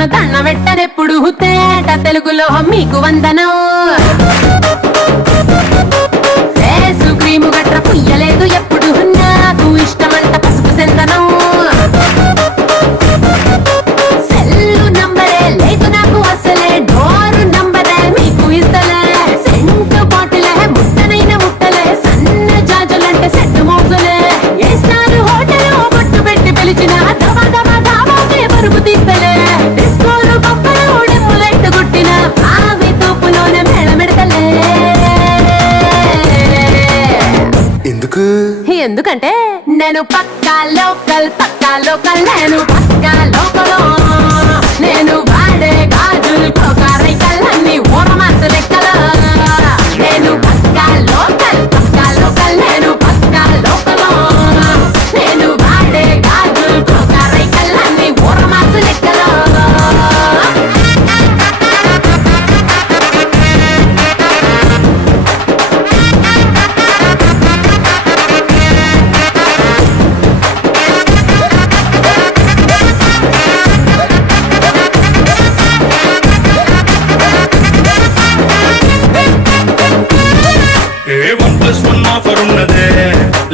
తన దండ వెట్టనెప్పుడు తేట తెలుగులో మీకు వందనం. ఫేసు క్రీము గట్ర పుయ్యలేదు ఎప్పుడు నాకు ఇష్టమంట పసుపు సెందనం. సెల్లు నంబరే లేదు నాకు అసలే డోరు నంబరే మీకు ఇస్తలే. సెంటు బాటిలే ముట్టనైన ముట్టలే సన్న జాజులంటే సెట్టు మోజులే. ఏస్తారు హోటలు బొట్టు పెట్టి పిలిచిన దవా దవా దావాకే పరుగు తీస్తలే. డిస్కోలు బొమ్మలు డెమ్ములెట్టు కొట్టిన ఆవి తోపులోనే మేళమెడతలే. ఎందుకంటే నేను పక్కా లోకల్ నేను పక్కా లోకల్. నేను వాడే గాజులు కోకారైకల్లన్నీ ఊరమాసు లెక్కల. నేను పక్కా లోకల్ నేను పక్కా లోకల్. నేను వాడే గాజులు కోకారైకల్లన్నీ ఊరమాసు లెక్కల.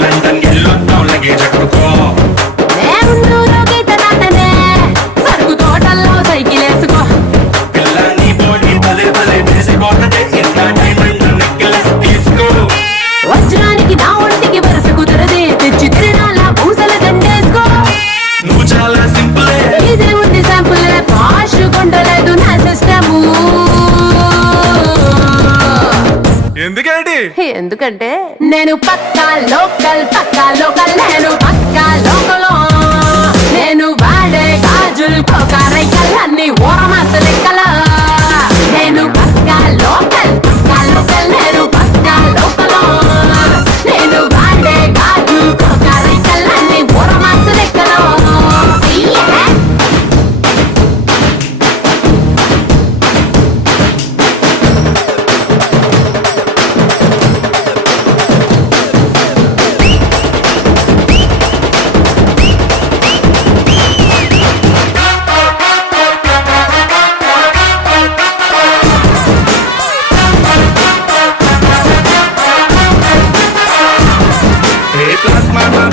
లండన్ ఎల్లొద్దాం లగేజ్ అట్టుకో. సరుకు తోటల్లో సైకిల్ వేసుకో. పిల్ల నీ బాడీ భలే భలే వేసిపోతే ఇంత డైమండ్ నెక్లెస్ తీసుకో. వజ్రానికి నా ఒంటికి వరుస కుదరదే తెచ్చి తిరణాల పూసల దండేసుకో. నువ్వు చాలా సింపులే ఇదే ఉంది శాంపులే పాష్ కొండలేదు నా సిస్టము. ఎందుకంటే నేను పక్కా లోకల్ నేను పక్కా లోకల్. నేను వాడే గాజులు కోకారైకల్లన్నీ ఊరమాసు లెక్కల. నేను పక్కా లోకల్ నేను పక్కా లోకల్. నేను వాడే గాజులు కోకారైకల్లన్నీ ఊరమాసు లెక్కల.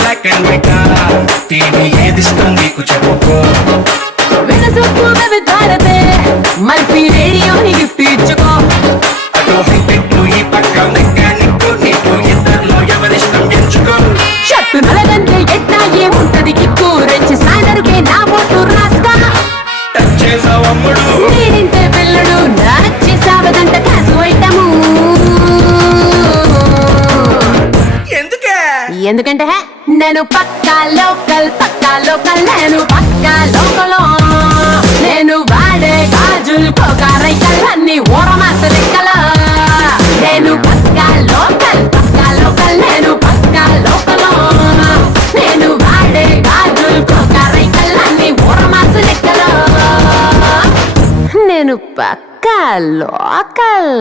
బ్లాక్ అండ్ వైట్ టీవీ ఏది ఇష్టం నీకు చెప్పుకో. వినసొప్పు విధారతే మల్పి రేడియోని గిఫ్ట్ ఇచ్చుకో. అటు హైటెక్ ఈ పక్క మెకానిక్ నీకు ఇద్దరిలో ఎవరిష్టం ఎంచుకో. షర్టు నలగంటే ఎట్టా ఏముంటది కిక్కు. రెచ్చి స్నానరుకే నా ఓటు రాస్తా. టచ్ చేసావు అమ్ముడు నేనింతే పిల్లడు నచ్చి సావదంట కాసు ఐటము. ఎందుకంటే నేను పక్కా లోకల్ నేను పక్కా లోకల్. నేను వాడే గాజులు కోకారైకల్లన్నీ ఊరమాసు లెక్కల. నేను పక్కా లోకల్ నేను పక్కా లోకల్. నేను వాడే గాజులు కోకారైకల్లన్నీ ఊరమాసు లెక్కల. నేను పక్కా లోకల్.